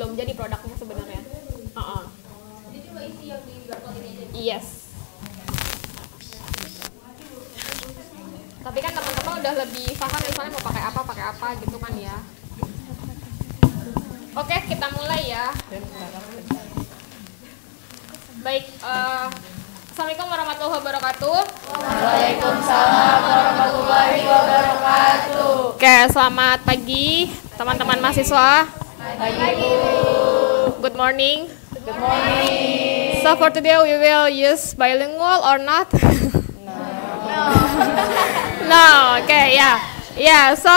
belum jadi produknya sebenarnya. Jadi cuma isi yang di garpot ini aja. Yes. Tapi kan teman-teman udah lebih paham misalnya mau pakai apa gitu kan ya. Oke, kita mulai ya. Baik, Assalamualaikum warahmatullahi wabarakatuh. Waalaikumsalam warahmatullahi wabarakatuh. Oke, selamat pagi teman-teman mahasiswa. Good morning. Good morning. So for today we will use bilingual or not? No, okay, yeah. So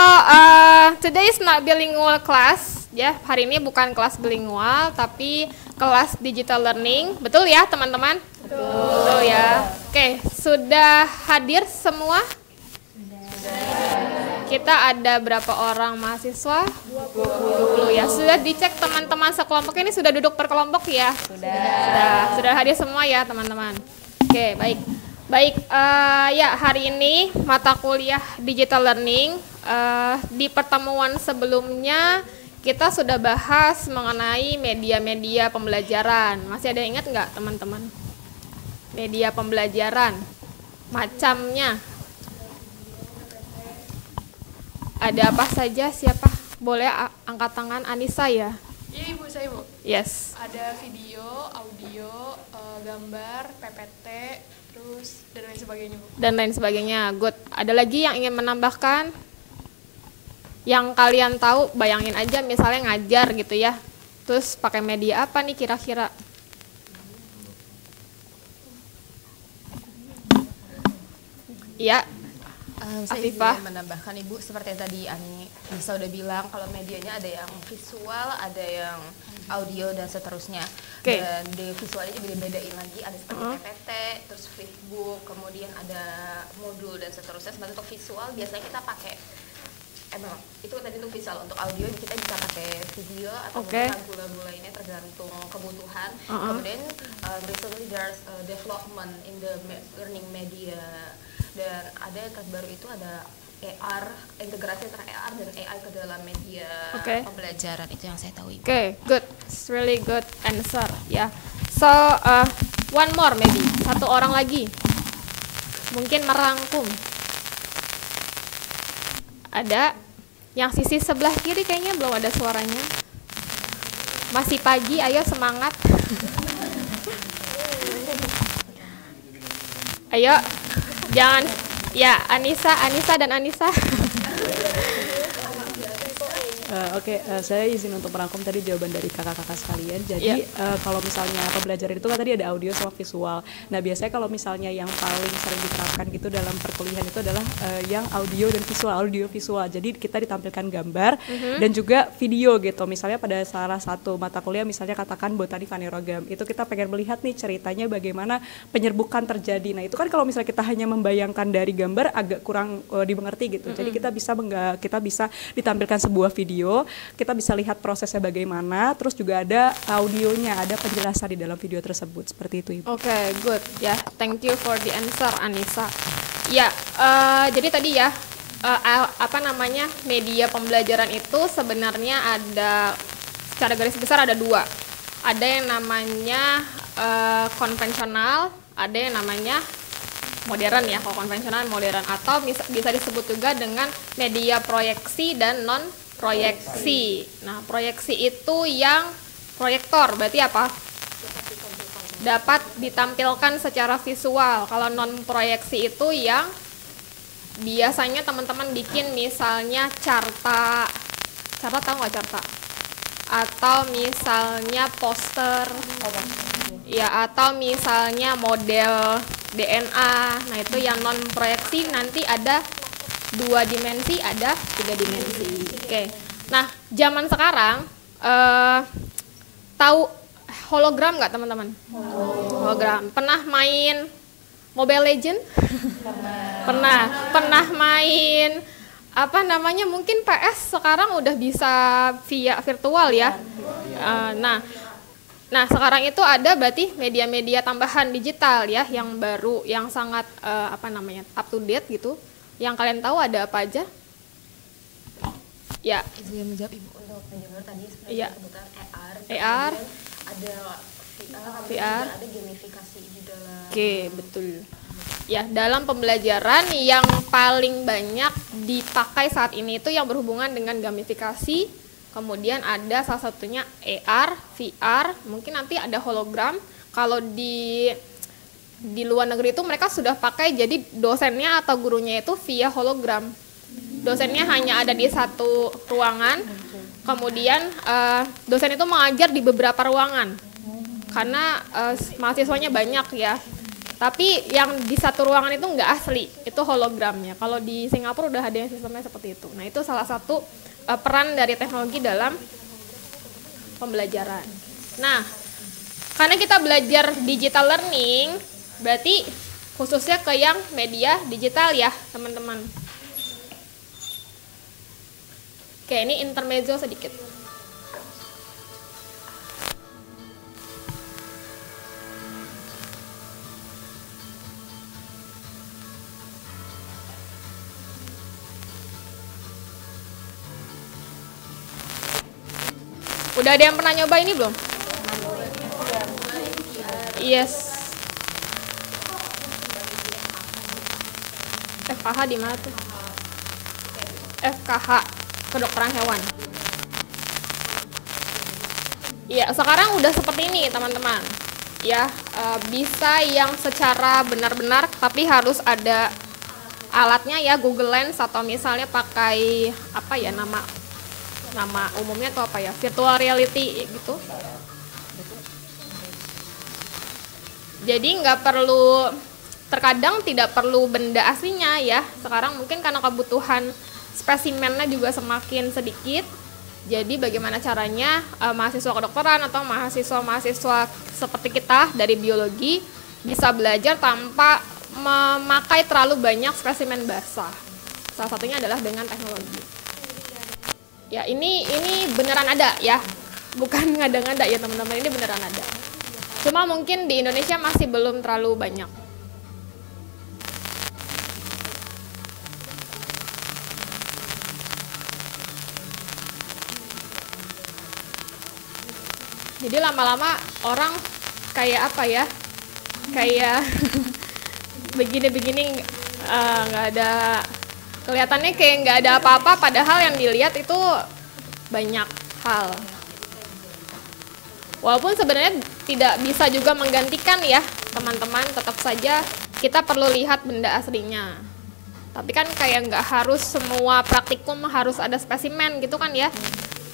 today is not bilingual class. Ya, hari ini bukan kelas bilingual, tapi kelas digital learning. Betul ya, teman-teman? Betul ya. Oke, sudah hadir semua? Kita ada berapa orang mahasiswa? 20 ya. Sudah dicek teman-teman sekelompok ini sudah duduk per kelompok ya? Sudah hadir semua ya, teman-teman. Oke, baik. Baik, ya hari ini mata kuliah digital learning. Di pertemuan sebelumnya kita sudah bahas mengenai media-media pembelajaran. Masih ada yang ingat nggak teman-teman? Media pembelajaran, macamnya. Ada apa saja? Siapa? Boleh angkat tangan. Anissa ya? Iya Ibu, saya Ibu. Yes. Ada video, audio, gambar, PPT, terus dan lain sebagainya Bu. Dan lain sebagainya. Good. Ada lagi yang ingin menambahkan? Yang kalian tahu, bayangin aja misalnya ngajar gitu ya. Terus pakai media apa nih kira-kira? Iya. Saya Afifah. ingin menambahkan Ibu, seperti yang tadi Anissa udah bilang, kalau medianya ada yang visual, ada yang audio dan seterusnya. Oke. Dan di visualnya juga dibedain lagi, ada seperti PPT, terus flipbook, kemudian ada modul dan seterusnya. Seperti untuk visual biasanya kita pakai itu tadi untuk visual. Untuk audio kita bisa pakai video atau mungkin lagu-lagu lainnya tergantung kebutuhan. Kemudian recently there's development in the learning media, dan ada yang terbaru itu ada AR, integrasi antara AR dan AI ke dalam media pembelajaran. Itu yang saya tahu Ibu. Oke, good. It's really good answer ya. So one more maybe, satu orang lagi. Mungkin merangkum. Ada yang sisi sebelah kiri kayaknya belum ada suaranya. Masih pagi, ayo semangat. Ayo, jangan ya Anissa dan Anissa. Oke, saya izin untuk merangkum tadi jawaban dari kakak-kakak sekalian. Jadi kalau misalnya pembelajaran itu kan tadi ada audio sama visual. Nah biasanya kalau misalnya yang paling sering diterapkan gitu dalam perkuliahan itu adalah yang audio dan audio visual. Jadi kita ditampilkan gambar dan juga video gitu. Misalnya pada salah satu mata kuliah misalnya katakan botani fanerogam, itu kita pengen melihat nih ceritanya bagaimana penyerbukan terjadi. Nah itu kan kalau misalnya kita hanya membayangkan dari gambar agak kurang dimengerti gitu. Jadi kita bisa ditampilkan sebuah video, kita bisa lihat prosesnya bagaimana, terus juga ada audionya, ada penjelasan di dalam video tersebut, seperti itu Ibu. Oke, good ya. Thank you for the answer, Anissa. Ya, jadi tadi ya media pembelajaran itu sebenarnya ada secara garis besar ada dua. Ada yang namanya konvensional, ada yang namanya modern ya. Kalau konvensional modern, atau bisa disebut juga dengan media proyeksi dan non proyeksi. Nah, proyeksi itu yang proyektor, berarti apa? Dapat ditampilkan secara visual. Kalau non proyeksi itu yang biasanya teman-teman bikin misalnya carta tahu nggak carta? Atau misalnya poster, ya, atau misalnya model DNA. Nah itu yang non proyeksi, nanti ada 2 dimensi, ada 3 dimensi. Oke. Nah, zaman sekarang tahu hologram nggak teman-teman? Hologram. Pernah main Mobile Legend? Pernah main mungkin PS sekarang udah bisa via virtual ya. Nah sekarang itu ada berarti media-media tambahan digital ya, yang baru, yang sangat up to date gitu. Yang kalian tahu ada apa aja? Ya. Izin menjawab Ibu, untuk pendengar tadi seperti kebutuhan AR AR, kemudian ada VR, VR. juga ada gamifikasi di dalam. Oke, betul. Ya, dalam pembelajaran yang paling banyak dipakai saat ini itu yang berhubungan dengan gamifikasi. Kemudian ada salah satunya AR, VR, mungkin nanti ada hologram. Kalau di luar negeri itu mereka sudah pakai, jadi dosennya atau gurunya itu via hologram. Dosennya hanya ada di satu ruangan, kemudian dosen itu mengajar di beberapa ruangan karena mahasiswanya banyak ya. Tapi yang di satu ruangan itu nggak asli, itu hologramnya. Kalau di Singapura udah ada yang sistemnya seperti itu. Nah, itu salah satu peran dari teknologi dalam pembelajaran. Nah, karena kita belajar digital learning, berarti khususnya ke yang media digital ya, teman-teman. Oke, ini intermezzo sedikit. Udah ada yang pernah nyoba ini belum? Yes. FKH di mana tuh? FKH, kedokteran hewan. Ya, sekarang udah seperti ini teman-teman. Ya, bisa yang secara benar-benar, tapi harus ada alatnya ya, Google Lens atau misalnya pakai apa ya nama umumnya atau apa ya, virtual reality gitu. Jadi nggak perlu, terkadang tidak perlu benda aslinya ya. Sekarang mungkin karena kebutuhan spesimennya juga semakin sedikit. Jadi bagaimana caranya mahasiswa kedokteran atau mahasiswa seperti kita dari biologi bisa belajar tanpa memakai terlalu banyak spesimen basah. Salah satunya adalah dengan teknologi. Ya, ini beneran ada ya, bukan ngada-ngada ya teman-teman, ini beneran ada. Cuma mungkin di Indonesia masih belum terlalu banyak. Jadi lama-lama orang kayak apa ya, kayak begini-begini, nggak ada, kelihatannya kayak nggak ada apa-apa, padahal yang dilihat itu banyak hal. Walaupun sebenarnya tidak bisa juga menggantikan ya teman-teman, tetap saja kita perlu lihat benda aslinya. Tapi kan kayak nggak harus semua praktikum harus ada spesimen gitu kan ya.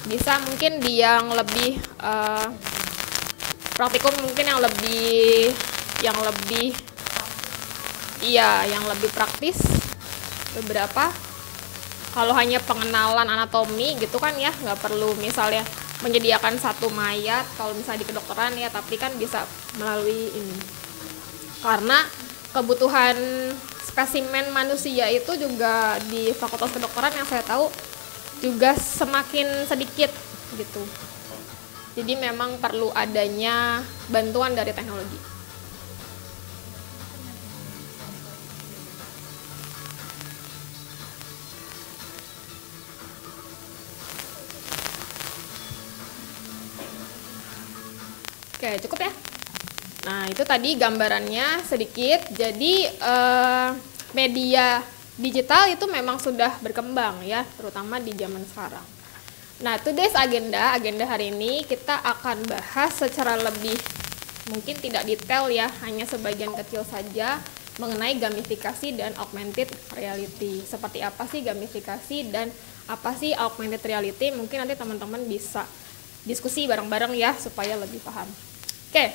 Bisa mungkin di yang lebih praktikum mungkin yang lebih praktis beberapa. Kalau hanya pengenalan anatomi gitu kan ya, nggak perlu misalnya menyediakan satu mayat kalau misalnya di kedokteran ya, tapi kan bisa melalui ini. Karena kebutuhan spesimen manusia itu juga di Fakultas Kedokteran yang saya tahu juga semakin sedikit gitu. Jadi memang perlu adanya bantuan dari teknologi. Oke, cukup ya. Nah, itu tadi gambarannya sedikit. Jadi media digital itu memang sudah berkembang ya, terutama di zaman sekarang. Nah, today's agenda hari ini kita akan bahas secara lebih, mungkin tidak detail ya, hanya sebagian kecil saja mengenai gamifikasi dan augmented reality. Seperti apa sih gamifikasi dan apa sih augmented reality? Mungkin nanti teman-teman bisa diskusi bareng-bareng ya supaya lebih paham. Oke,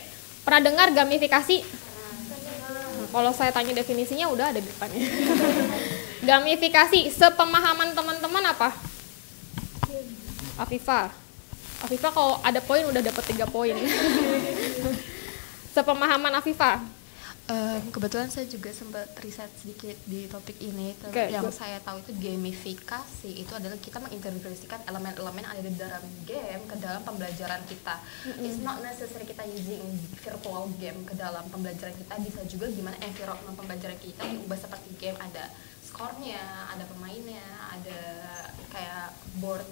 pernah dengar gamifikasi? Nah, kalau saya tanya definisinya udah ada di depannya. Gamifikasi, sepemahaman teman-teman apa? Afifah kalau ada poin udah dapat 3 poin. Sepemahaman Afifah. Kebetulan saya juga sempat riset sedikit di topik ini. Yang saya tahu itu gamifikasi itu adalah kita mengintegrasikan elemen-elemen yang ada di dalam game ke dalam pembelajaran kita. It's not necessary kita using virtual game ke dalam pembelajaran kita, bisa juga gimana environment pembelajaran kita diubah seperti game, ada skornya, ada pemainnya, ada kayak board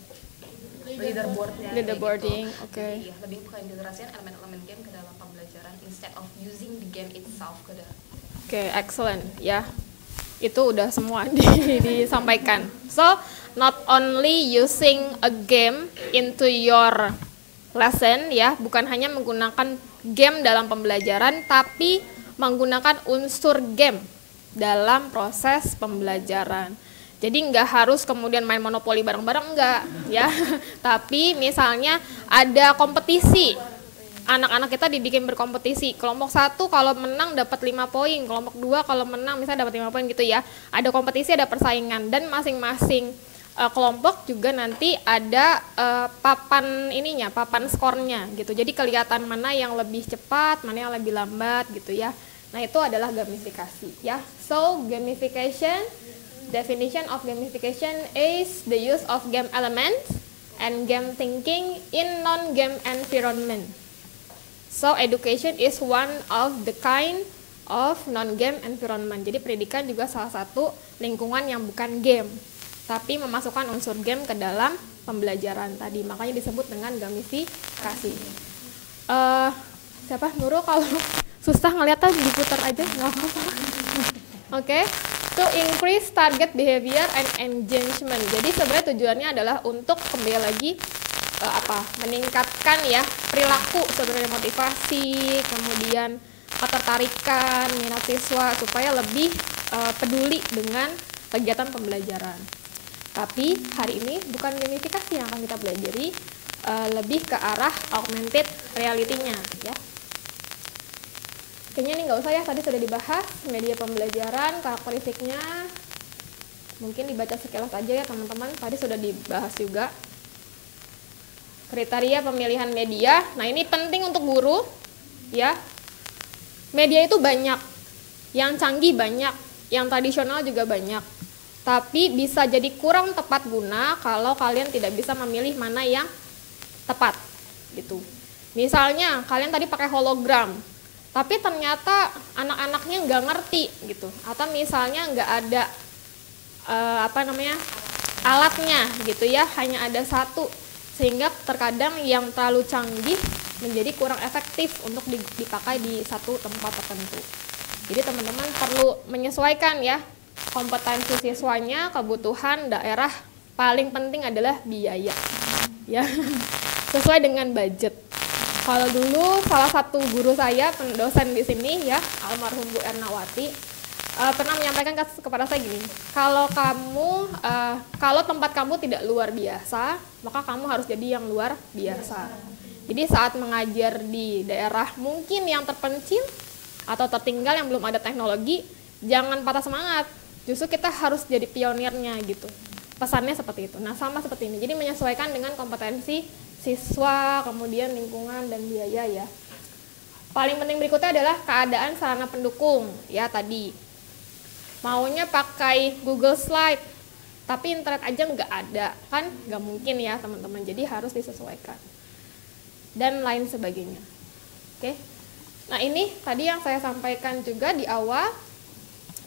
leaderboardnya. Leaderboarding, gitu. oke. Jadi, ya, lebih mengintegrasikan elemen-elemen game ke dalam pembelajaran instead of using the game itself ke dalam. Oke, excellent ya. Itu udah semua disampaikan. So, not only using a game into your lesson ya, bukan hanya menggunakan game dalam pembelajaran, tapi menggunakan unsur game dalam proses pembelajaran. Jadi nggak harus kemudian main monopoli bareng-bareng, enggak ya. Tapi misalnya ada kompetisi, anak-anak kita dibikin berkompetisi. Kelompok 1 kalau menang dapat 5 poin, kelompok 2 kalau menang misalnya dapat 5 poin gitu ya. Ada kompetisi, ada persaingan, dan masing-masing kelompok juga nanti ada papan ininya, papan skornya gitu. Jadi kelihatan mana yang lebih cepat, mana yang lebih lambat gitu ya. Nah, itu adalah gamifikasi ya. So, gamification, definition of gamification is the use of game elements and game thinking in non-game environment. So, education is one of the kind of non-game environment. Jadi pendidikan juga salah satu lingkungan yang bukan game, tapi memasukkan unsur game ke dalam pembelajaran tadi. Makanya disebut dengan gamifikasi. Siapa? Nurul, kalau susah ngeliatnya diputar aja, nggak apa-apa. Oke. To increase target behavior and engagement. Jadi sebenarnya tujuannya adalah untuk kembali lagi meningkatkan ya perilaku, sebenarnya motivasi, kemudian ketertarikan minat siswa supaya lebih peduli dengan kegiatan pembelajaran. Tapi hari ini bukan gamifikasi yang akan kita pelajari, lebih ke arah augmented reality-nya ya. Kayaknya ini nggak usah ya, tadi sudah dibahas media pembelajaran, karakteristiknya mungkin dibaca sekilas aja ya teman-teman, tadi sudah dibahas juga. Kriteria pemilihan media, nah ini penting untuk guru ya. Media itu banyak, yang canggih banyak, yang tradisional juga banyak, tapi bisa jadi kurang tepat guna kalau kalian tidak bisa memilih mana yang tepat gitu. Misalnya kalian tadi pakai hologram, tapi ternyata anak-anaknya nggak ngerti gitu, atau misalnya nggak ada alatnya gitu ya, hanya ada satu, sehingga terkadang yang terlalu canggih menjadi kurang efektif untuk dipakai di satu tempat tertentu. Jadi teman-teman perlu menyesuaikan ya kompetensi siswanya, kebutuhan daerah. Paling penting adalah biaya ya, sesuai dengan budget. Kalau dulu salah satu guru saya, dosen di sini ya, almarhum Bu Ernawati, pernah menyampaikan kepada saya gini, kalau tempat kamu tidak luar biasa, maka kamu harus jadi yang luar biasa. Jadi saat mengajar di daerah mungkin yang terpencil atau tertinggal yang belum ada teknologi, jangan patah semangat. Justru kita harus jadi pionirnya gitu. Pesannya seperti itu. Nah, sama seperti ini. Jadi menyesuaikan dengan kompetensi siswa, kemudian lingkungan dan biaya ya. Paling penting berikutnya adalah keadaan sarana pendukung ya tadi. Maunya pakai Google Slide, tapi internet aja nggak ada, kan nggak mungkin ya teman-teman. Jadi harus disesuaikan dan lain sebagainya. Oke. Nah, ini tadi yang saya sampaikan juga di awal,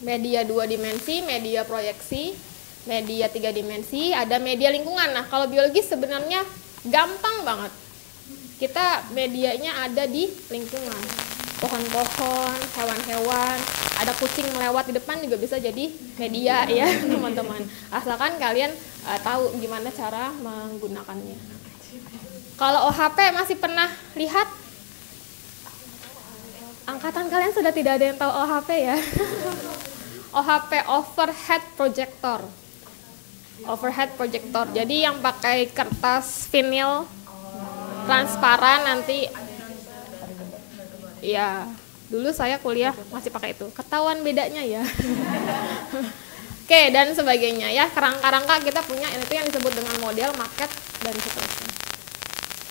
media 2 dimensi, media proyeksi, media 3 dimensi, ada media lingkungan. Nah, kalau biologi sebenarnya gampang banget. Kita medianya ada di lingkungan. Pohon-pohon, hewan-hewan, ada kucing melewat di depan juga bisa jadi media ya, teman-teman. Asalkan kalian tahu gimana cara menggunakannya. Kalau OHP masih pernah lihat? Angkatan kalian sudah tidak ada yang tahu OHP ya. OHP, overhead projector. Overhead projector. Jadi yang pakai kertas vinil transparan nanti. Ya, dulu saya kuliah masih pakai itu. Ketahuan bedanya ya. Oke, dan sebagainya ya. Kerangka-rangka kita punya, itu yang disebut dengan model, maket, dan seterusnya.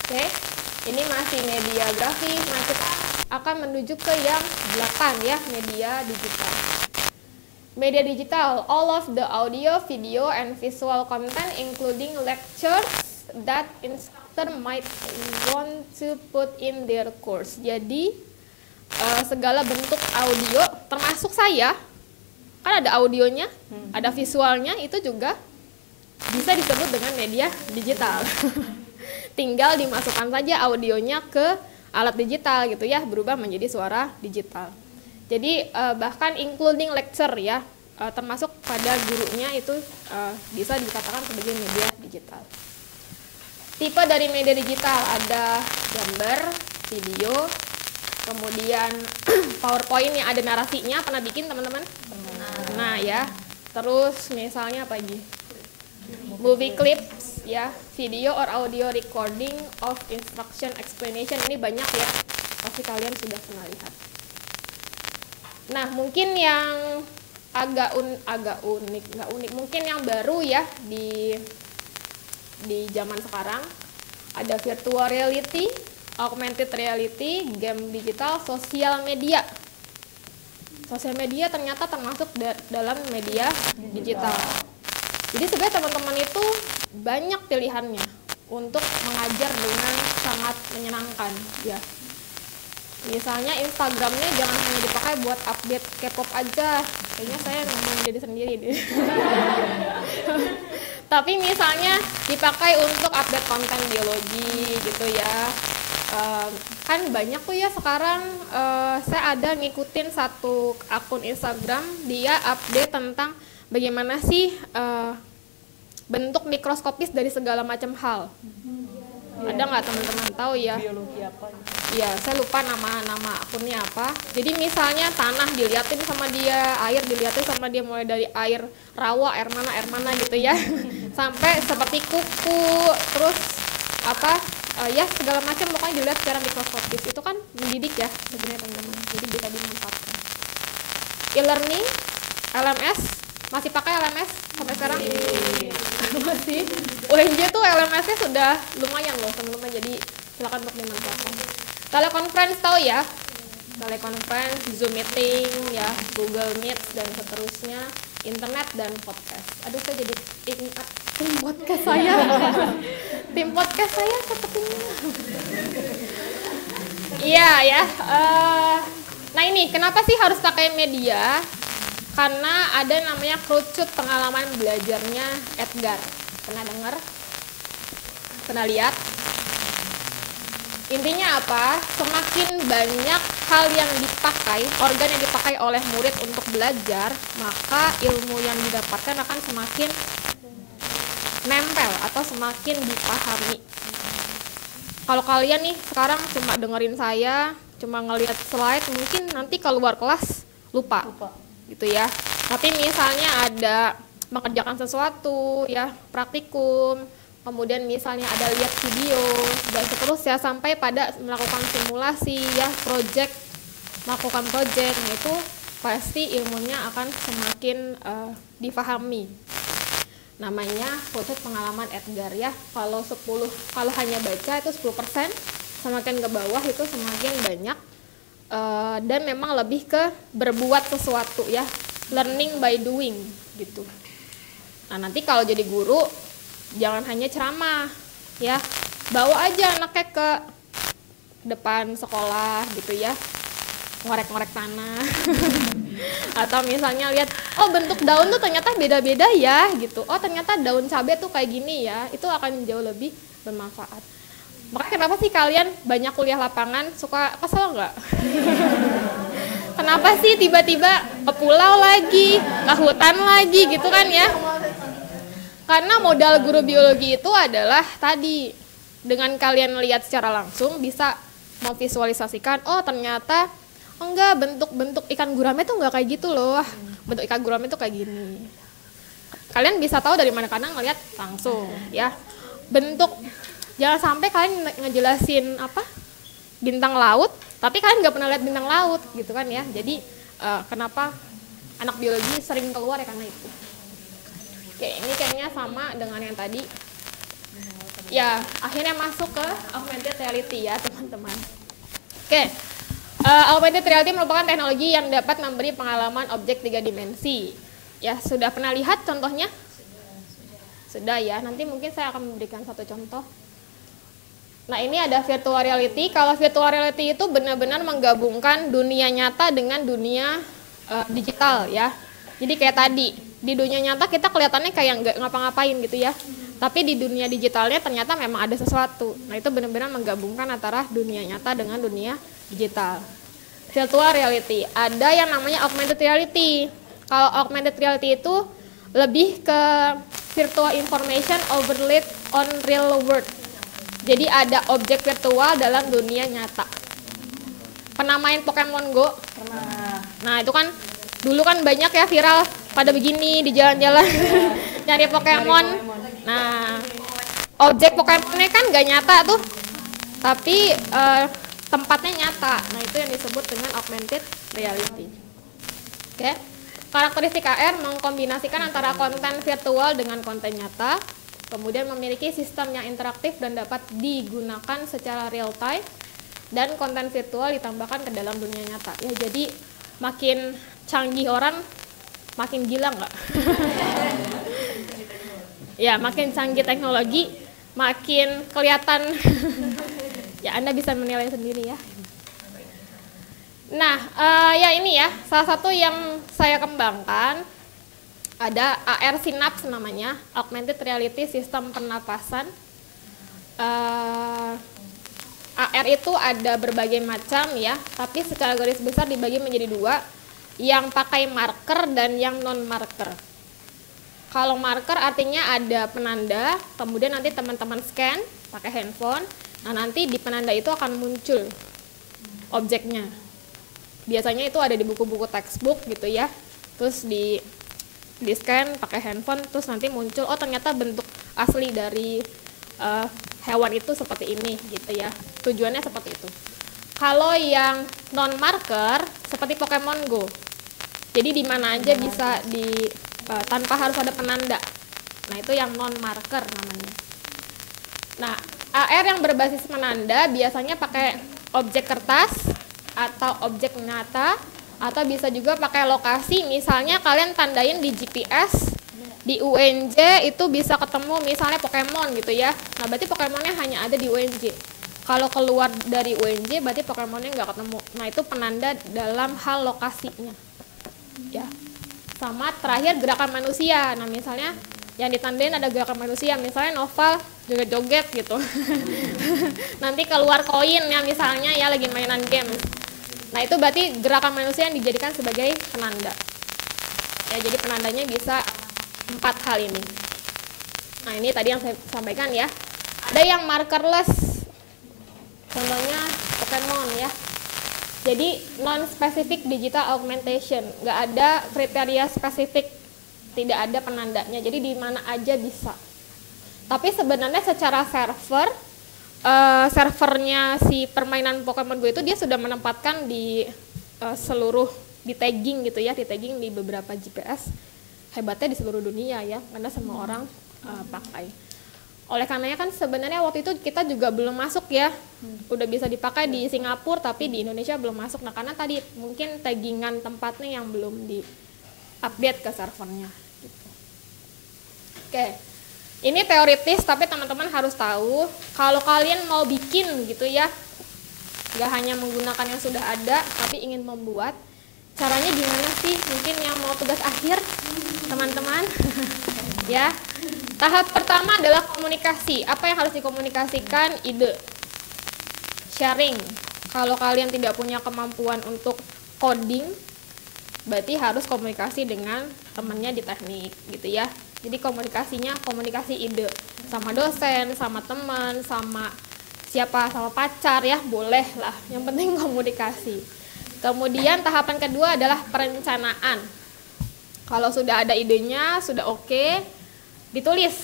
Oke, ini masih media grafis. Nah, kita akan menuju ke yang 8 ya, media digital. Media digital, all of the audio, video, and visual content including lectures that instructor might want to put in their course. Jadi segala bentuk audio, termasuk saya, kan ada audionya, ada visualnya, itu juga bisa disebut dengan media digital. Tinggal dimasukkan saja audionya ke alat digital gitu ya, berubah menjadi suara digital. Jadi bahkan including lecture ya, termasuk pada gurunya itu bisa dikatakan sebagai media digital. Tipe dari media digital ada gambar, video, kemudian PowerPoint yang ada narasinya, pernah bikin teman-teman? Nah ya, terus misalnya apa lagi? Movie clips ya, video or audio recording of instruction explanation, ini banyak ya, pasti kalian sudah pernah lihat. Nah mungkin yang agak unik, nggak unik, mungkin yang baru ya di zaman sekarang ada virtual reality, augmented reality, game digital, sosial media. Sosial media ternyata termasuk dalam media digital. Jadi sebenarnya teman-teman itu banyak pilihannya untuk mengajar dengan sangat menyenangkan ya. Misalnya Instagramnya jangan hanya dipakai buat update K-pop aja. Kayaknya saya ngomong jadi sendiri deh. Tapi misalnya dipakai untuk update konten biologi gitu ya. Kan banyak tuh ya sekarang, saya ada ngikutin satu akun Instagram, dia update tentang bagaimana sih bentuk mikroskopis dari segala macam hal. Ada nggak teman-teman tahu ya? Biologi apa? Iya, saya lupa nama akunnya apa. Jadi misalnya tanah dilihatin sama dia, air dilihatin sama dia, mulai dari air rawa, air mana gitu ya, sampai seperti kuku, terus apa ya segala macam pokoknya dilihat secara mikroskopis. Itu kan mendidik ya sebenarnya teman-teman. Jadi bisa dimanfaatkan. E-learning, LMS, masih pakai LMS sampai sekarang? Masih. UNJ tuh LMS-nya sudah lumayan loh teman-teman, jadi silakan untuk dimanfaatkan. Teleconference tahu ya? Teleconference, Zoom meeting ya, Google Meet dan seterusnya, internet dan podcast. Aduh saya jadi ingat tim podcast saya. Tim podcast saya sepertinya. Iya ya. Nah ini kenapa sih harus pakai media? Karena ada namanya kerucut pengalaman belajarnya Edgar. Pernah dengar? Pernah lihat? Intinya apa? Semakin banyak hal yang dipakai, organ yang dipakai oleh murid untuk belajar, maka ilmu yang didapatkan akan semakin nempel atau semakin dipahami. Kalau kalian nih sekarang cuma dengerin saya, cuma ngelihat slide, mungkin nanti keluar kelas lupa. Gitu ya. Tapi misalnya ada mengerjakan sesuatu ya, praktikum, kemudian misalnya ada lihat video dan seterusnya sampai pada melakukan simulasi ya, melakukan project, nah itu pasti ilmunya akan semakin difahami. Namanya proses pengalaman Edgar ya. Kalau hanya baca itu 10%, semakin ke bawah itu semakin banyak. Dan memang lebih ke berbuat sesuatu ya, learning by doing gitu. Nah nanti kalau jadi guru jangan hanya ceramah ya, bawa aja anaknya ke depan sekolah gitu ya, ngorek-ngorek tanah. Atau misalnya lihat, oh bentuk daun tuh ternyata beda-beda ya gitu, oh ternyata daun cabai tuh kayak gini ya, itu akan jauh lebih bermanfaat. Makanya kenapa sih kalian banyak kuliah lapangan suka kesel nggak? Kenapa sih tiba-tiba ke pulau lagi, ke hutan lagi gitu kan ya? Karena modal guru biologi itu adalah tadi, dengan kalian lihat secara langsung bisa memvisualisasikan, oh ternyata enggak, bentuk ikan gurame tuh enggak kayak gitu loh, bentuk ikan gurame tuh kayak gini. Kalian bisa tahu dari mana, karena ngelihat langsung ya. Bentuk, jangan sampai kalian ngejelasin apa bintang laut, tapi kalian nggak pernah lihat bintang laut gitu kan ya. Jadi kenapa anak biologi sering keluar ya karena itu. Oke, ini kayaknya sama dengan yang tadi. Ya, akhirnya masuk ke augmented reality ya teman-teman. Oke, augmented reality merupakan teknologi yang dapat memberi pengalaman objek 3 dimensi. Ya, sudah pernah lihat contohnya? Sudah ya, nanti mungkin saya akan memberikan satu contoh. Nah ini ada virtual reality. Kalau virtual reality itu benar-benar menggabungkan dunia nyata dengan dunia digital ya. Jadi kayak tadi, di dunia nyata kita kelihatannya kayak nggak ngapa-ngapain gitu ya. Tapi di dunia digitalnya ternyata memang ada sesuatu. Nah itu benar-benar menggabungkan antara dunia nyata dengan dunia digital. Virtual reality, ada yang namanya augmented reality. Kalau augmented reality itu lebih ke virtual information overlaid on real world. Jadi ada objek virtual dalam dunia nyata. Pernah main Pokemon Go? Pernah. Nah itu kan dulu kan banyak ya viral pada begini di jalan-jalan nyari Pokemon. Nah objek Pokemonnya kan gak nyata tuh, tapi tempatnya nyata. Nah itu yang disebut dengan augmented reality. Oke. Karakteristik AR mengkombinasikan antara konten virtual dengan konten nyata, kemudian memiliki sistem yang interaktif dan dapat digunakan secara real time, dan konten virtual ditambahkan ke dalam dunia nyata. Ya jadi makin canggih orang, makin gila nggak? Ya makin canggih teknologi, makin kelihatan. Ya Anda bisa menilai sendiri ya. Nah, ya ini ya, salah satu yang saya kembangkan ada AR Synapse namanya, Augmented Reality Sistem Pernapasan. AR itu ada berbagai macam ya, tapi secara garis besar dibagi menjadi dua, yang pakai marker dan yang non marker. Kalau marker artinya ada penanda, kemudian nanti teman-teman scan pakai handphone, nah nanti di penanda itu akan muncul objeknya. Biasanya itu ada di buku-buku textbook gitu ya, terus di scan pakai handphone, terus nanti muncul oh ternyata bentuk asli dari hewan itu seperti ini gitu ya. Tujuannya seperti itu. Kalau yang non marker seperti Pokemon Go, jadi di mana aja bisa tanpa harus ada penanda. Nah itu yang non marker namanya. Nah AR yang berbasis penanda biasanya pakai objek kertas atau objek nyata, atau bisa juga pakai lokasi. Misalnya kalian tandain di GPS, di UNJ itu bisa ketemu misalnya Pokemon gitu ya. Nah berarti Pokemonnya hanya ada di UNJ. Kalau keluar dari UNJ berarti Pokemonnya nggak ketemu. Nah itu penanda dalam hal lokasinya ya. Sama terakhir gerakan manusia. Nah misalnya yang ditandain ada gerakan manusia, misalnya Noval joget-joget gitu. Nanti keluar koin ya misalnya ya lagi mainan game. Nah itu berarti gerakan manusia yang dijadikan sebagai penanda. Ya jadi penandanya bisa 4 hal ini. Nah ini tadi yang saya sampaikan ya. Ada yang markerless, contohnya Pokemon ya. Jadi non-specific digital augmentation, nggak ada kriteria spesifik, tidak ada penandanya. Jadi di mana aja bisa. Tapi sebenarnya secara servernya si permainan Pokemon Go itu dia sudah menempatkan di seluruh, di tagging gitu ya, di tagging di beberapa GPS. Hebatnya di seluruh dunia ya, karena semua orang pakai. Oleh karenanya kan sebenarnya waktu itu kita juga belum masuk ya, udah bisa dipakai di Singapura tapi di Indonesia belum masuk. Nah karena tadi mungkin taggingan tempatnya yang belum di update ke servernya gitu. Oke, ini teoritis tapi teman-teman harus tahu kalau kalian mau bikin gitu ya, nggak hanya menggunakan yang sudah ada tapi ingin membuat, caranya gimana sih? Mungkin yang mau tugas akhir teman-teman ya. Tahap pertama adalah komunikasi. Apa yang harus dikomunikasikan? Ide, sharing. Kalau kalian tidak punya kemampuan untuk coding, berarti harus komunikasi dengan temannya di teknik gitu ya. Jadi komunikasinya komunikasi ide sama dosen, sama teman, sama siapa, sama pacar ya, boleh lah. Yang penting komunikasi. Kemudian tahapan kedua adalah perencanaan. Kalau sudah ada idenya, sudah oke, ditulis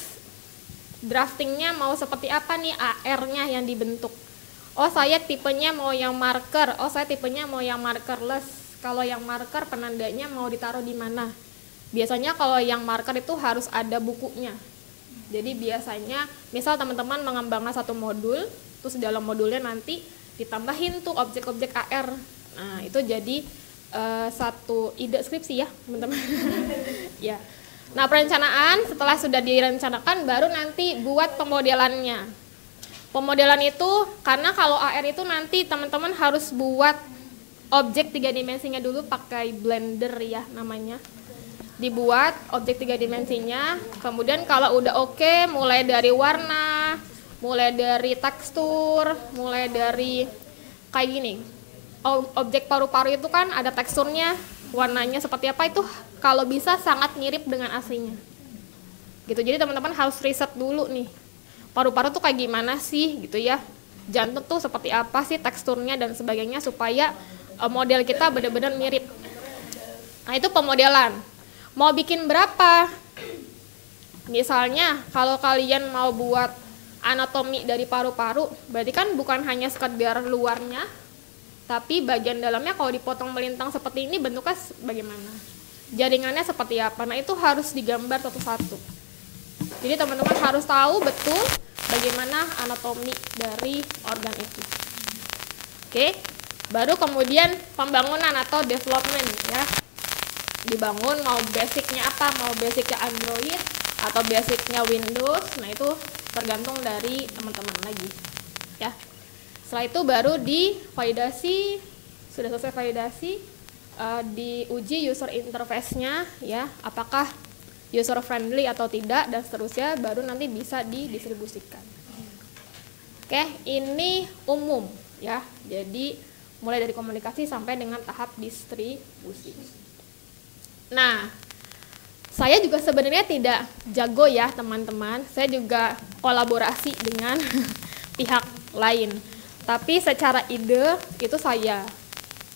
draftingnya mau seperti apa nih AR-nya yang dibentuk. Oh saya tipenya mau yang marker, oh saya tipenya mau yang markerless. Kalau yang marker penandanya mau ditaruh di mana? Biasanya kalau yang marker itu harus ada bukunya. Jadi biasanya misal teman-teman mengembangkan satu modul, terus dalam modulnya nanti ditambahin tuh objek-objek AR. Nah itu jadi satu ide skripsi ya teman-teman. Ya. Nah perencanaan setelah sudah direncanakan baru nanti buat pemodelannya. Pemodelan itu karena kalau AR itu nanti teman-teman harus buat objek 3 dimensinya dulu pakai Blender ya namanya. dibuat objek 3 dimensinya. Kemudian kalau udah oke, mulai dari warna, mulai dari tekstur, mulai dari kayak gini. Objek paru-paru itu kan ada teksturnya, warnanya seperti apa, itu kalau bisa sangat mirip dengan aslinya. Gitu. Jadi teman-teman harus riset dulu nih. Paru-paru tuh kayak gimana sih gitu ya. Jantung tuh seperti apa sih teksturnya dan sebagainya supaya model kita benar-benar mirip. Nah, itu pemodelan. Mau bikin berapa? Misalnya kalau kalian mau buat anatomi dari paru-paru, berarti kan bukan hanya sekedar luarnya, tapi bagian dalamnya kalau dipotong melintang seperti ini bentuknya bagaimana? Jaringannya seperti apa? Nah, itu harus digambar satu-satu. Jadi teman-teman harus tahu betul bagaimana anatomi dari organ itu. Oke, baru kemudian pembangunan atau development ya. Dibangun mau basicnya apa, mau basicnya Android atau basicnya Windows, nah itu tergantung dari teman-teman lagi ya. Setelah itu baru divalidasi, sudah selesai validasi, diuji user interface-nya ya, apakah user friendly atau tidak, dan seterusnya, baru nanti bisa didistribusikan. Oke, ini umum ya, jadi mulai dari komunikasi sampai dengan tahap distribusi. Nah, saya juga sebenarnya tidak jago ya teman-teman, saya juga kolaborasi dengan pihak lain, tapi secara ide itu saya.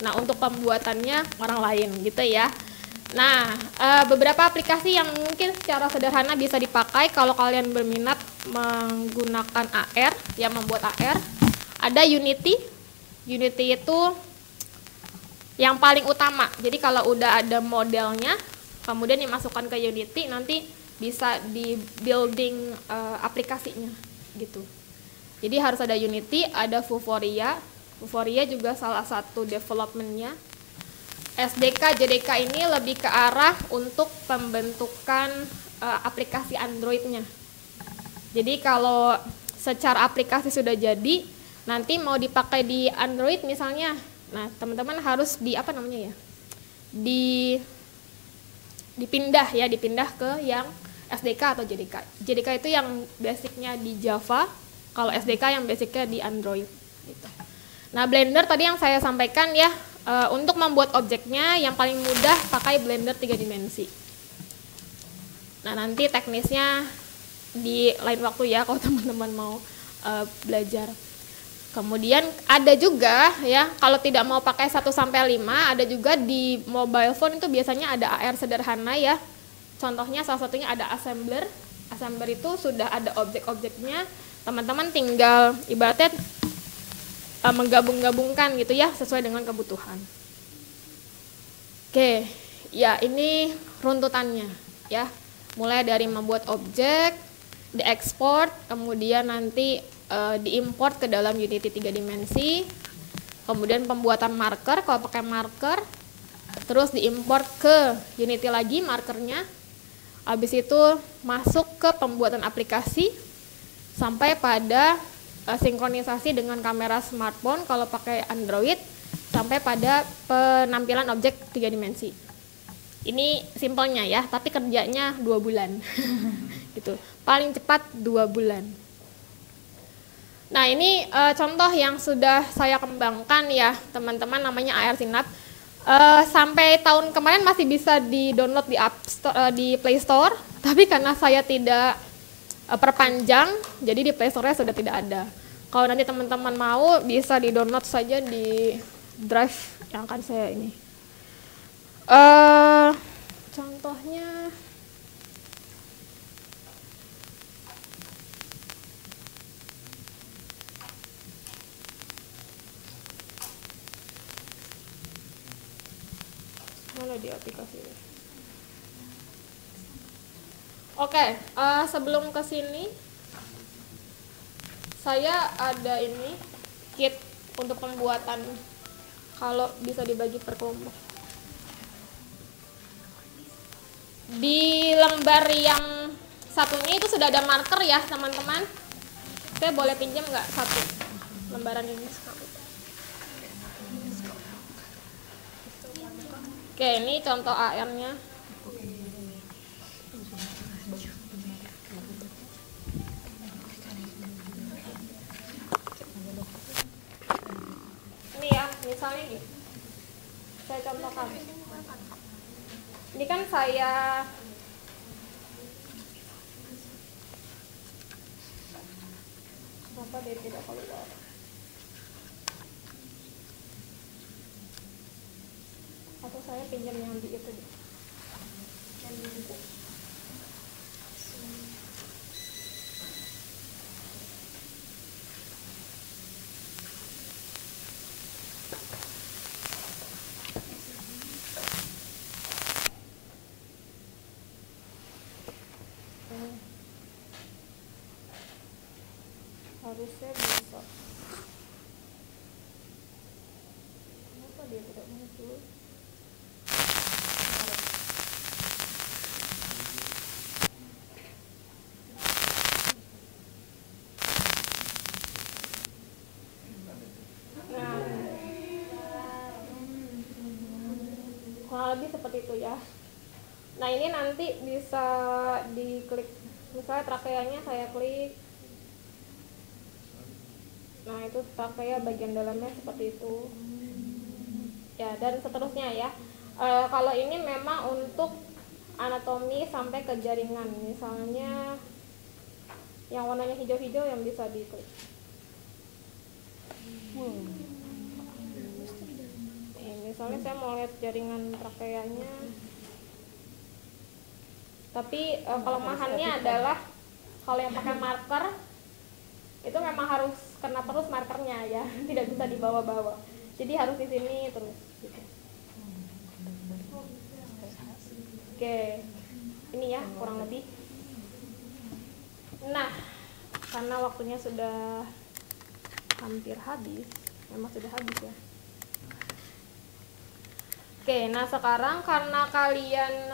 Nah, untuk pembuatannya orang lain gitu ya. Nah, beberapa aplikasi yang mungkin secara sederhana bisa dipakai kalau kalian berminat menggunakan AR, yang membuat AR, ada Unity. Unity itu yang paling utama. Jadi kalau udah ada modelnya, kemudian dimasukkan ke Unity, nanti bisa di building aplikasinya gitu. Jadi harus ada Unity, ada Vuforia. Vuforia juga salah satu developmentnya. SDK, JDK ini lebih ke arah untuk pembentukan aplikasi Android-nya. Jadi kalau secara aplikasi sudah jadi, nanti mau dipakai di Android misalnya, nah teman-teman harus dipindah ke yang SDK atau JDK. JDK itu yang basicnya di Java, kalau SDK yang basicnya di Android. Gitu. Nah, Blender tadi yang saya sampaikan ya. Untuk membuat objeknya yang paling mudah pakai Blender 3 dimensi. Nah, nanti teknisnya di lain waktu ya kalau teman-teman mau belajar. Kemudian ada juga ya, kalau tidak mau pakai 1 sampai 5, ada juga di mobile phone itu biasanya ada AR sederhana ya. Contohnya salah satunya ada assembler. Assembler itu sudah ada objek-objeknya. Teman-teman tinggal ibaratnya menggabung-gabungkan gitu ya sesuai dengan kebutuhan. Oke, ya ini runtutannya ya. Mulai dari membuat objek, diekspor, kemudian nanti diimport ke dalam Unity 3 dimensi. Kemudian pembuatan marker, kalau pakai marker, terus diimport ke Unity lagi markernya. Habis itu masuk ke pembuatan aplikasi sampai pada sinkronisasi dengan kamera smartphone kalau pakai Android, sampai pada penampilan objek 3 dimensi. Ini simpelnya ya, tapi kerjanya 2 bulan. Gitu. Paling cepat 2 bulan. Nah, ini contoh yang sudah saya kembangkan ya, teman-teman, namanya AR Synapse. Sampai tahun kemarin masih bisa di-download di Play Store, tapi karena saya tidak perpanjang, jadi di Play Store-nya sudah tidak ada. Kalau nanti teman-teman mau, bisa di-download saja di drive yang akan saya ini. Contohnya, mana di aplikasi ini? Oke, sebelum ke sini saya ada ini kit untuk pembuatan, kalau bisa dibagi per kelompok. Di lembar yang satunya itu sudah ada marker ya teman-teman. Saya boleh pinjam nggak satu lembaran ini? Oke, ini contoh AR-nya. misalnya nih, saya contohkan. Ini kan saya kenapa dia tidak keluar? Atau saya pinjam yang di itu deh. Yang di buku. Harusnya bisa. Kenapa dia tidak muncul? Nah, kurang lebih seperti itu ya. Nah, ini nanti bisa diklik, misalnya trakeanya saya klik. Nah, itu trachea bagian dalamnya seperti itu. Ya, dan seterusnya ya. Kalau ini memang untuk anatomi sampai ke jaringan. Misalnya yang warnanya hijau-hijau yang bisa diklik. Misalnya saya mau lihat jaringan trakeanya. Tapi kelemahannya adalah kalau yang pakai marker itu memang harus kena terus markernya ya, tidak bisa dibawa-bawa. Jadi harus di sini terus. Gitu. Oke, ini ya kurang lebih. Nah, karena waktunya sudah hampir habis, memang sudah habis ya. Oke, nah sekarang karena kalian,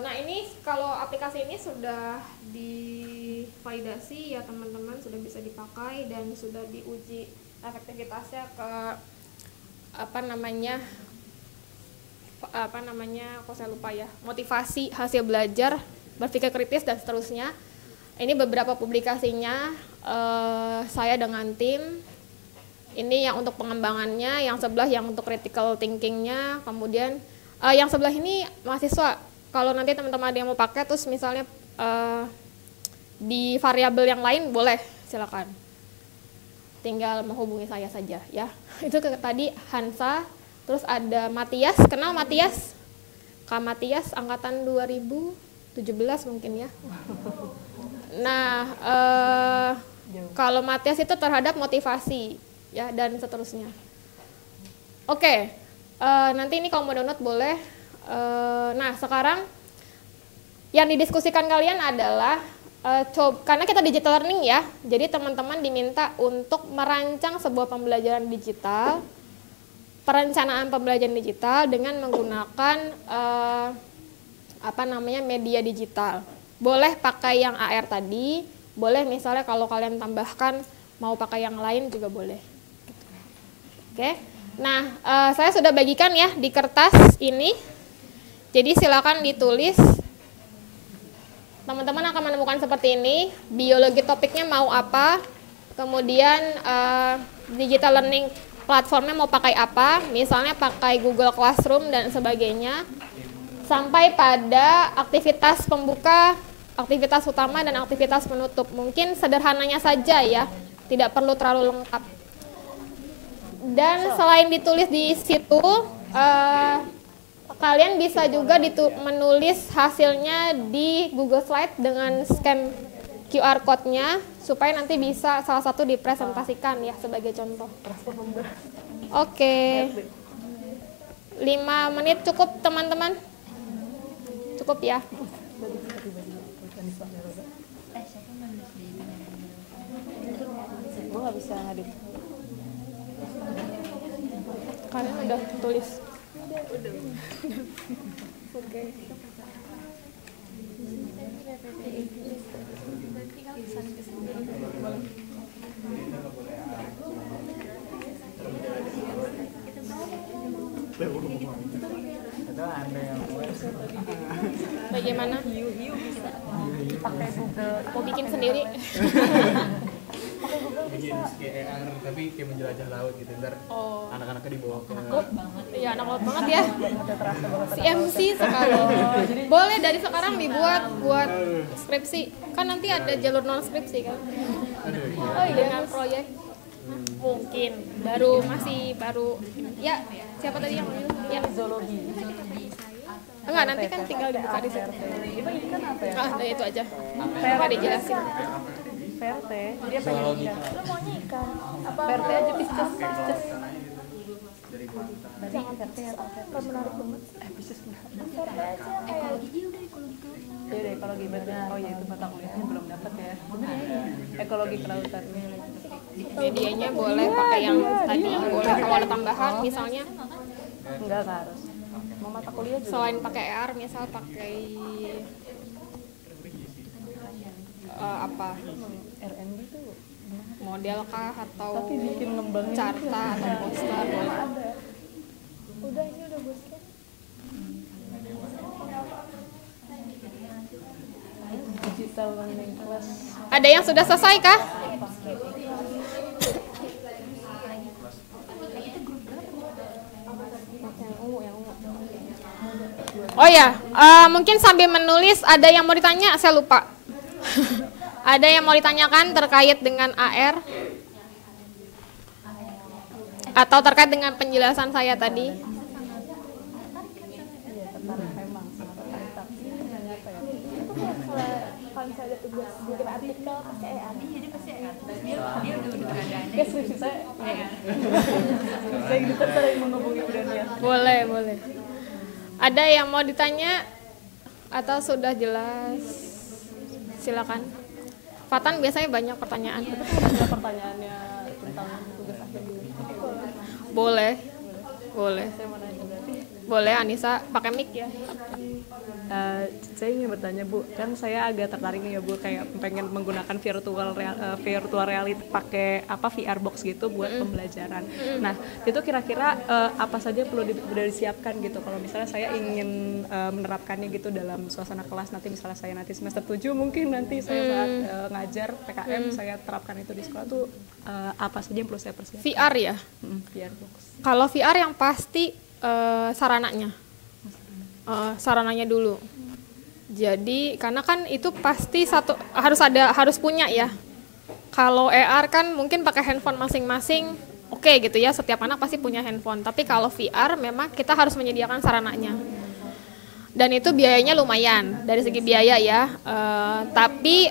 nah ini kalau aplikasi ini sudah divalidasi ya teman-teman, sudah bisa dipakai dan sudah diuji efektivitasnya ke apa namanya, kok saya lupa ya, motivasi, hasil belajar, berpikir kritis dan seterusnya. Ini beberapa publikasinya saya dengan tim. Ini yang untuk pengembangannya, yang sebelah yang untuk critical thinkingnya, kemudian yang sebelah ini mahasiswa. Kalau nanti teman-teman ada yang mau pakai, terus misalnya di variabel yang lain boleh, silakan. Tinggal menghubungi saya saja ya. Itu tadi Hansa, terus ada Matias, kenal Matias? Kak Matias angkatan 2017 mungkin ya. Nah, kalau Matias itu terhadap motivasi ya dan seterusnya. Oke, nanti ini kalau mau download boleh. Nah sekarang yang didiskusikan kalian adalah karena kita digital learning ya, jadi teman-teman diminta untuk merancang sebuah pembelajaran digital, perencanaan pembelajaran digital dengan menggunakan media digital. Boleh pakai yang AR tadi, boleh misalnya kalau kalian tambahkan mau pakai yang lain juga boleh. Oke, nah saya sudah bagikan ya di kertas ini, jadi silakan ditulis. Teman-teman akan menemukan seperti ini, biologi topiknya mau apa, kemudian digital learning platformnya mau pakai apa, misalnya pakai Google Classroom dan sebagainya, sampai pada aktivitas pembuka, aktivitas utama dan aktivitas penutup. Mungkin sederhananya saja ya, tidak perlu terlalu lengkap. Dan selain ditulis di situ, kalian bisa juga menulis hasilnya di Google Slide dengan scan QR code-nya supaya nanti bisa salah satu dipresentasikan ya sebagai contoh. Oke. 5 menit cukup teman-teman? Cukup ya? Gue gak bisa ngedit. Kalian udah tulis? Oke. Bagaimana? Pakai Google. Mau bikin sendiri? Bikin kayak AR tapi kayak menjelajah laut gitu. Ntar anak-anaknya dibawa ke Iya, anak laut banget ya. Si MC sekali. Boleh dari sekarang dibuat buat skripsi. Kan nanti ada jalur non skripsi kan. Oh iya, dengan proyek. Mungkin masih baru. Ya, siapa tadi yang ngomong? Ya, zoologi. Enggak, nanti kan tinggal dibuka di situ. Itu ikan apa ya? Ah, udah itu aja. Enggak dijelasin. PRT, dia pengen ikan. Lo maunya ikan? Apa? PRT aja pisces. Jangan PRT ya, menarik banget. Pisces menarik. PRT aja ekologi udah ekologi. Ya udah ekologi berarti. Oh ya itu mata kuliahnya belum dapat ya. Ekologi kelautan. Medianya boleh pakai yang tadi, boleh kalau ada tambahan misalnya Enggak harus. Mau mata kuliah juga. selain pakai ER misal pakai apa? RND tuh Model kah atau tapi bikin ngembangin carta atau poster boleh. Udah ini udah gue scan. digital learning class. Ada yang sudah selesai kah? Oh ya, mungkin sambil menulis ada yang mau ditanya, saya lupa. Ada yang mau ditanyakan terkait dengan AR? Atau terkait dengan penjelasan saya tadi? Kalau misalnya ada tugas bikin artikel pakai ER, jadi pasti ER. Dia udah Ya skripsi saya. Saya gitu sering menghubungi Udania. Boleh. Ada yang mau ditanya atau sudah jelas? Silakan. Fatan biasanya banyak pertanyaan. Ada pertanyaannya tentang tugas akhir dulu. Boleh. Saya mau nanya berarti. Boleh Anissa pakai mic ya. Saya ingin bertanya Bu, kan saya agak tertarik nih ya Bu, kayak pengen menggunakan virtual reality pakai VR box gitu buat pembelajaran. Nah itu kira-kira apa saja perlu disiapkan gitu kalau misalnya saya ingin menerapkannya gitu dalam suasana kelas nanti, misalnya saya nanti semester 7 mungkin nanti saya saat ngajar PKM saya terapkan itu di sekolah tuh apa saja yang perlu saya persiapkan? VR ya. VR box. Kalau VR yang pasti sarananya. Sarananya dulu. Jadi karena kan itu pasti harus punya ya. Kalau AR kan mungkin pakai handphone masing-masing, oke gitu ya, setiap anak pasti punya handphone. Tapi kalau VR memang kita harus menyediakan sarananya. Dan itu biayanya lumayan dari segi biaya ya. Tapi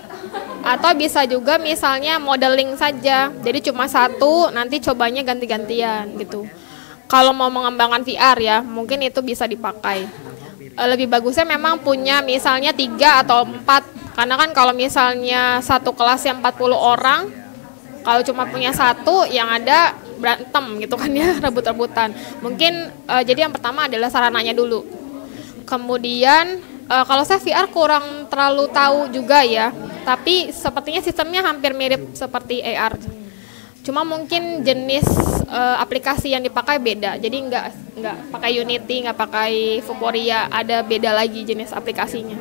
atau bisa juga misalnya modeling saja. Jadi cuma satu, nanti cobanya ganti-gantian gitu. Kalau mau mengembangkan VR ya, mungkin itu bisa dipakai. Lebih bagusnya memang punya misalnya 3 atau 4, karena kan kalau misalnya satu kelas yang 40 orang, kalau cuma punya satu yang ada berantem gitu kan ya, rebut-rebutan. Mungkin jadi yang pertama adalah sarananya dulu. Kemudian kalau saya VR kurang terlalu tahu juga ya, tapi sepertinya sistemnya hampir mirip seperti AR. Cuma mungkin jenis aplikasi yang dipakai beda. Jadi nggak pakai Unity, nggak pakai Vuforia, ada beda lagi jenis aplikasinya.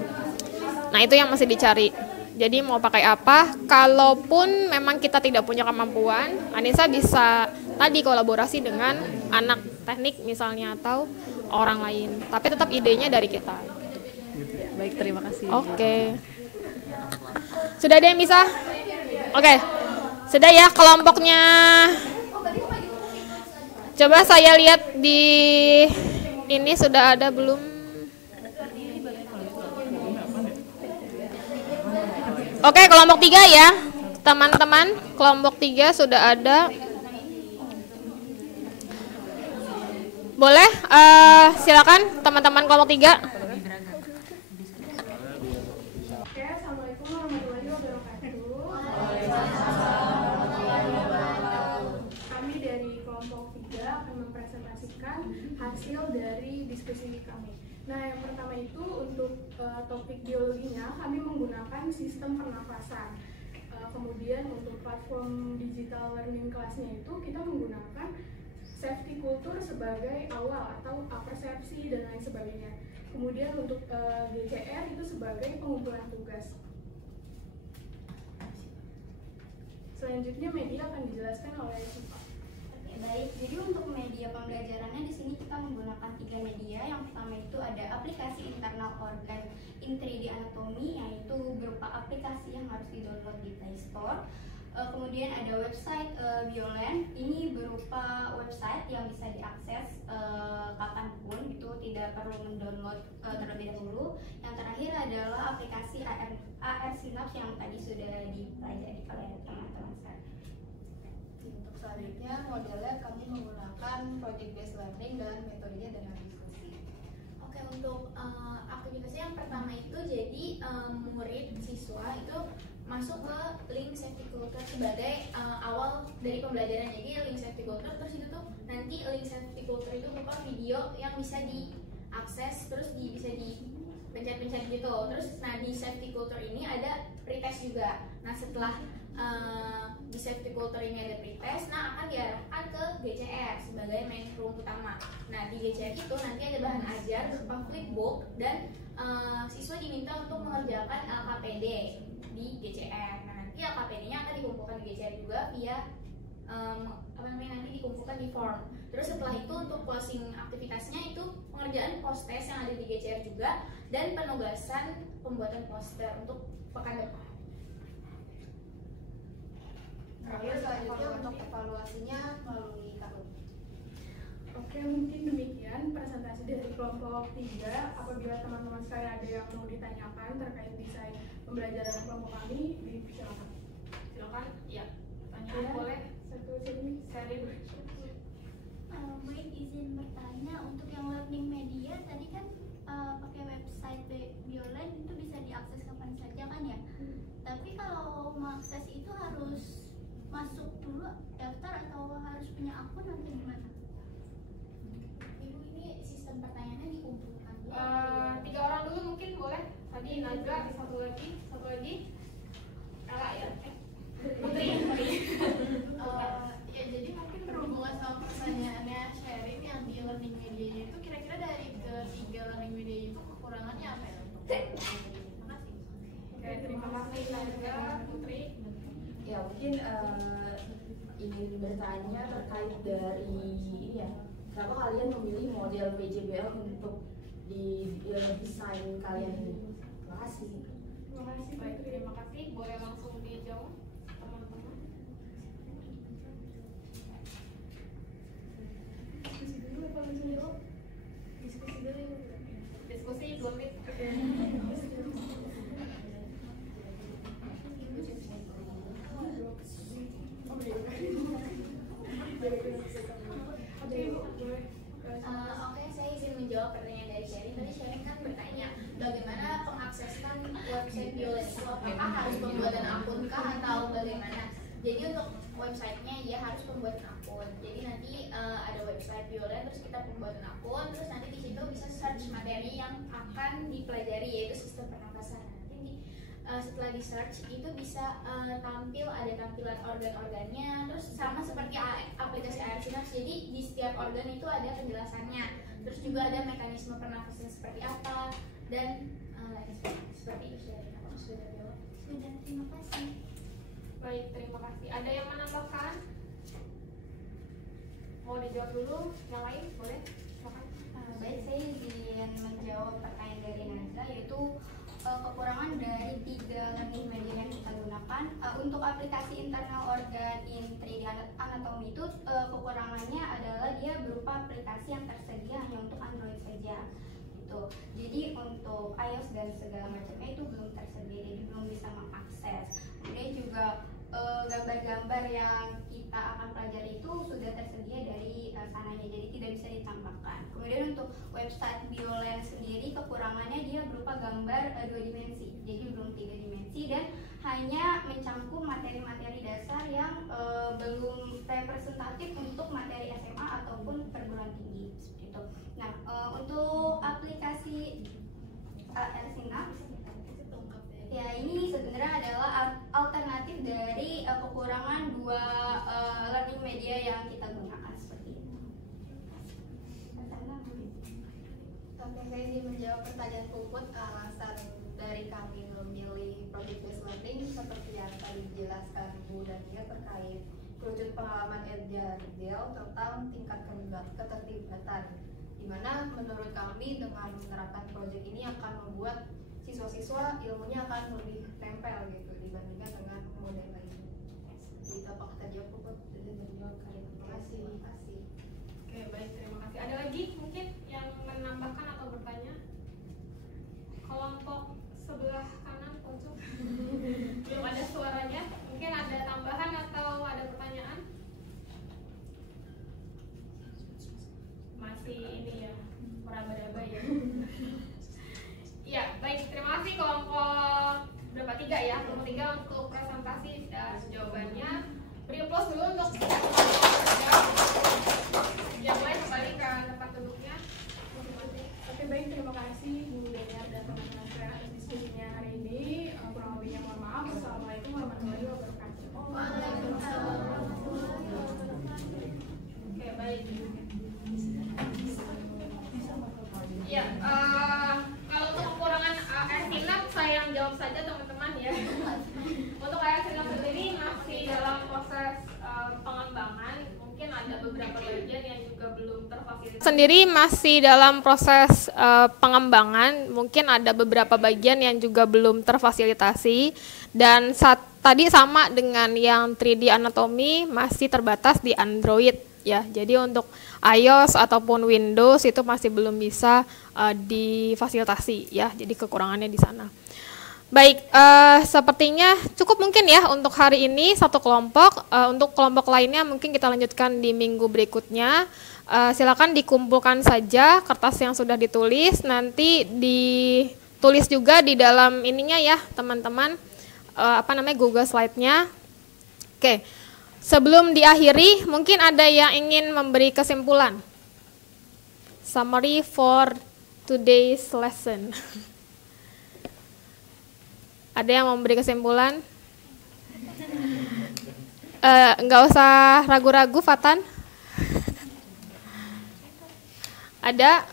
Nah itu yang masih dicari. Jadi mau pakai apa? Kalaupun memang kita tidak punya kemampuan, Anissa bisa tadi kolaborasi dengan anak teknik misalnya atau orang lain. Tapi tetap idenya dari kita. Baik, terima kasih. Oke. Sudah ada yang bisa? Oke. Sudah ya kelompoknya. Coba saya lihat di ini sudah ada belum? Oke, kelompok 3 ya. Teman-teman, kelompok 3 sudah ada. Boleh? Silakan teman-teman kelompok 3. Assalamualaikum warahmatullahi wabarakatuh. Kami dari kelompok 3 akan mempresentasikan hasil dari diskusi kami. Nah, yang pertama itu untuk topik biologinya kami menggunakan sistem pernafasan. Kemudian untuk platform digital learning kelasnya itu kita menggunakan safety culture sebagai awal atau persepsi dan lain sebagainya. Kemudian untuk GCR itu sebagai pengumpulan tugas. Selanjutnya media akan dijelaskan oleh Siva. Baik, jadi untuk media menggunakan 3 media. Yang pertama itu ada aplikasi internal organ in 3D Anatomy, yaitu berupa aplikasi yang harus di-download di Play Store. Kemudian ada website Bioland, ini berupa website yang bisa diakses kapanpun, gitu, tidak perlu mendownload terlebih dahulu. Yang terakhir adalah aplikasi AR Synapse yang tadi sudah dipelajari oleh teman-teman sekalian. Untuk selanjutnya modelnya kami menggunakan project based learning dan metodenya dengan diskusi. Oke, untuk aktivitasnya yang pertama itu jadi murid siswa itu masuk ke link safety culture sebagai awal dari pembelajaran. Jadi link safety culture, terus itu tuh nanti link safety culture itu berupa video yang bisa diakses, terus bisa dipencet-pencet gitu. Terus nah di safety culture ini ada pretest juga. Nah setelah di safety culture ini ada pretest, nah akan diarahkan ke GCR sebagai main room utama. Nah di GCR itu nanti ada bahan ajar berupa flipbook dan siswa diminta untuk mengerjakan LKPD di GCR. Nah nanti LKPD-nya akan dikumpulkan di GCR juga via nanti dikumpulkan di form. Terus setelah itu untuk closing aktivitasnya itu pengerjaan post test yang ada di GCR juga dan penugasan pembuatan poster untuk pekan depan. Terakhir selanjutnya untuk evaluasinya melalui tahun. Oke, mungkin demikian presentasi dari kelompok 3. Apabila teman-teman sekalian ada yang mau ditanyakan terkait desain pembelajaran kelompok kami, silakan. Silakan. Iya. Tanya Ya, boleh. satu sini. Seri. Baik, izin bertanya untuk yang learning media tadi kan pakai website Bioland itu bisa diakses kapan saja kan ya? Tapi kalau mengakses itu harus masuk dulu daftar atau harus punya akun atau gimana? Ibu, ini sistem pertanyaannya dikumpulkan dulu. 3 orang dulu mungkin boleh. Tadi Najwa, satu lagi. Ella ya. Putri. Ya jadi mungkin berhubungan sama pertanyaannya Sherin yang di learning media itu kira-kira dari ketiga learning media itu kekurangannya apa ya untuk terima kasih. Oke, terima kasih Najwa, Putri. Ya mungkin ingin bertanya terkait dari ini ya, kenapa kalian memilih model PJBL untuk di desain kalian ini? Terima kasih. Terima kasih. Baik, terima kasih. Boleh langsung dijawab teman-teman. Diskusi dulu apa langsung jawab? Diskusi dulu. Diskusi 2 menit. Oke, saya izin menjawab pertanyaan dari Sherin. Tadi Sherin kan bertanya bagaimana pengaksesan website Bioland itu, apakah harus pembuatan akun kah atau bagaimana? Jadi untuk websitenya ya harus pembuatan akun. Jadi nanti ada website Bioland, terus kita pembuatan akun, terus nanti di situ bisa search materi yang akan dipelajari yaitu sistem pernapasan. Setelah di search itu bisa tampil, ada tampilan organ-organnya, terus sama seperti aplikasi AR Synapse, jadi di setiap organ itu ada penjelasannya, terus juga ada mekanisme pernafasan seperti apa dan lain seperti itu. Sudah jawab? Sudah, terima kasih. Baik, terima kasih. Ada yang menambahkan? Mau dijawab dulu? Yang lain boleh? Silakan. Baik, saya izin menjawab pertanyaan dari Nazla, yaitu kekurangan dari 3 learning media yang kita gunakan. Untuk aplikasi internal organ in 3D Anatomy itu kekurangannya adalah dia berupa aplikasi yang tersedia hanya untuk Android saja. Gitu. Jadi untuk iOS dan segala macamnya itu belum tersedia, jadi belum bisa mengakses. Kemudian juga gambar-gambar yang kita akan pelajari itu sudah tersedia dari sananya, jadi tidak bisa ditambahkan. Kemudian untuk website Bioland sendiri kekurangannya dia berupa gambar 2 dimensi, jadi belum 3 dimensi dan hanya mencangkup materi-materi dasar yang belum representatif untuk materi SMA ataupun perguruan tinggi seperti itu. Nah, untuk aplikasi AR Synapse ya ini sebenarnya adalah alternatif dari kekurangan 2 learning media yang kita gunakan seperti itu. Oke, saya ingin menjawab pertanyaan Puput alasan dari kami memilih project based learning seperti yang tadi dijelaskan Bu Dania terkait kerucut pengalaman Edgar Del tentang tingkat keterlibatan Dimana menurut kami dengan menerapkan proyek ini akan membuat siswa-siswa ilmunya akan lebih tempel gitu dibandingkan dengan model lainnya. Itu apa kata dia Puput? Terima kasih. Oke, baik, terima kasih. Ada lagi mungkin yang menambahkan atau bertanya? Kelompok sebelah kanan pojok. Belum ada suaranya. Mungkin ada tambahan atau ada pertanyaan? Masih ini ya, meraba-raba ya. Iya, baik, terima kasih kelompok berapa 3 ya? Kelompok 3 untuk presentasi dan jawabannya. Beri aplaus dulu untuk yang lain, kembali ke tempat duduknya. Oke, baik, terima kasih Bu Daniar dan teman-teman saya atas diskusinya hari ini. Kurang lebihnya mohon maaf. Assalamualaikum warahmatullahi wabarakatuh. Oke, baik. Iya, kalau untuk kekurangan sinap saya yang jawab saja teman-teman ya. Untuk sinap sendiri masih dalam proses pengembangan, mungkin ada beberapa bagian yang juga belum terfasilitasi. Sendiri masih dalam proses pengembangan, mungkin ada beberapa bagian yang juga belum terfasilitasi, dan tadi sama dengan yang 3D anatomy masih terbatas di Android. Ya, jadi untuk iOS ataupun Windows itu masih belum bisa difasilitasi ya, jadi kekurangannya di sana. Baik, sepertinya cukup mungkin ya untuk hari ini satu kelompok. Untuk kelompok lainnya mungkin kita lanjutkan di minggu berikutnya. Silakan dikumpulkan saja kertas yang sudah ditulis, nanti ditulis juga di dalam ininya ya teman-teman, Google Slide-nya. Oke. Sebelum diakhiri, mungkin ada yang ingin memberi kesimpulan. Summary for today's lesson. Ada yang memberi kesimpulan? Nggak usah ragu-ragu, Fatan. Ada?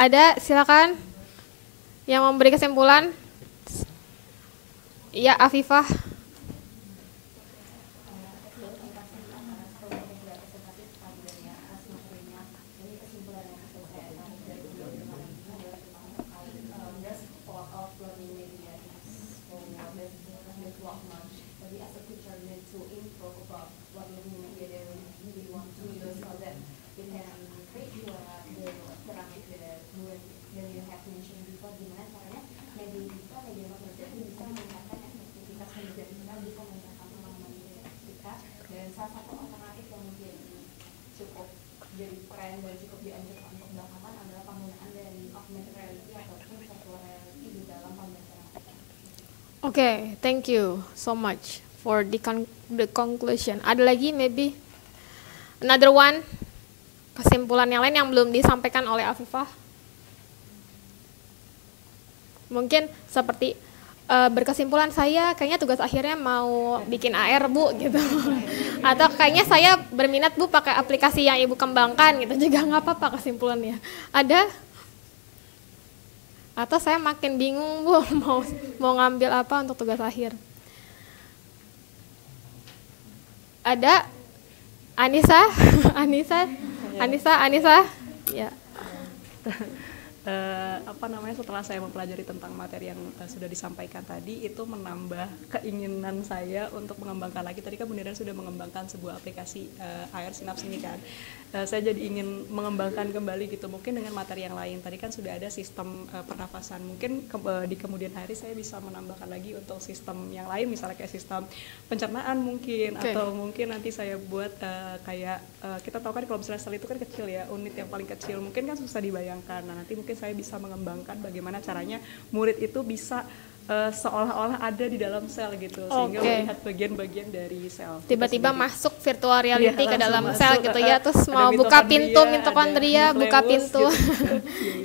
Ada, silakan. Yang memberi kesimpulan? Ya, Afifah. Okay, thank you so much for the conclusion. Ada lagi maybe another one, kesimpulan yang lain yang belum disampaikan oleh Afifah? Mungkin seperti berkesimpulan saya kayaknya tugas akhirnya mau bikin AR Bu gitu. Atau kayaknya saya berminat Bu pakai aplikasi yang Ibu kembangkan gitu, juga nggak apa-apa kesimpulannya. Ada? Atau saya makin bingung Bu mau ngambil apa untuk tugas akhir. Ada? Anissa? Anissa? Ya. Setelah saya mempelajari tentang materi yang sudah disampaikan tadi, itu menambah keinginan saya untuk mengembangkan lagi. Tadi kan Bu Nira sudah mengembangkan sebuah aplikasi AR Synapse ini kan. Saya jadi ingin mengembangkan kembali gitu, mungkin dengan materi yang lain. Tadi kan sudah ada sistem pernafasan, mungkin di kemudian hari saya bisa menambahkan lagi untuk sistem yang lain, misalnya kayak sistem pencernaan mungkin, atau mungkin nanti saya buat kita tahu kan kalau misalnya sel itu kan kecil ya, unit yang paling kecil mungkin kan susah dibayangkan. Nah nanti mungkin saya bisa mengembangkan bagaimana caranya murid itu bisa seolah-olah ada di dalam sel gitu, sehingga melihat bagian-bagian dari sel. Tiba-tiba masuk virtual reality ke dalam sel gitu ya, terus mau buka pintu mitokondria, buka pintu. Gitu.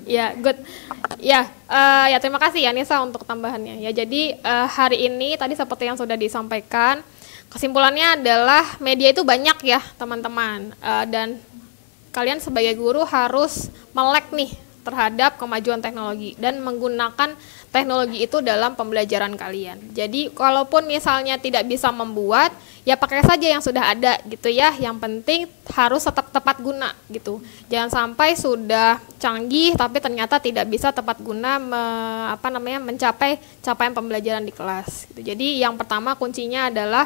Ya, good. Ya, terima kasih ya Nisa untuk tambahannya. Ya, jadi hari ini tadi seperti yang sudah disampaikan, kesimpulannya adalah media itu banyak ya teman-teman, dan kalian sebagai guru harus melek nih terhadap kemajuan teknologi dan menggunakan teknologi itu dalam pembelajaran kalian. Jadi kalaupun misalnya tidak bisa membuat, ya pakai saja yang sudah ada gitu ya. Yang penting harus tetap tepat guna gitu. Jangan sampai sudah canggih tapi ternyata tidak bisa tepat guna mencapai capaian pembelajaran di kelas. Gitu. Jadi yang pertama kuncinya adalah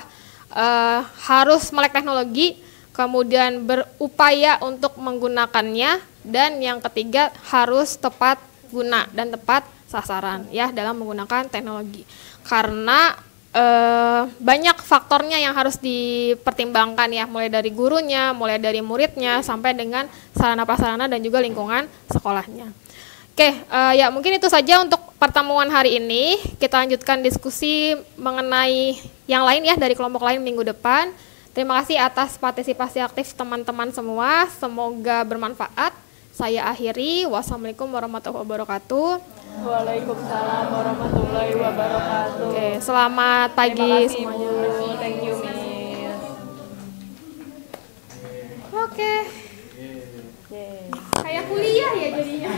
harus melek teknologi, kemudian berupaya untuk menggunakannya, dan yang ketiga harus tepat guna dan tepat sasaran ya dalam menggunakan teknologi. Karena banyak faktornya yang harus dipertimbangkan ya, mulai dari gurunya, mulai dari muridnya, sampai dengan sarana prasarana dan juga lingkungan sekolahnya. Oke, ya mungkin itu saja untuk pertemuan hari ini. Kita lanjutkan diskusi mengenai yang lain ya dari kelompok lain minggu depan. Terima kasih atas partisipasi aktif teman-teman semua. Semoga bermanfaat. Saya akhiri. Wassalamualaikum warahmatullahi wabarakatuh. Waalaikumsalam warahmatullahi wabarakatuh. Oke, selamat pagi semuanya. Thank you, Miss. Oke. Kayak kuliah ya jadinya.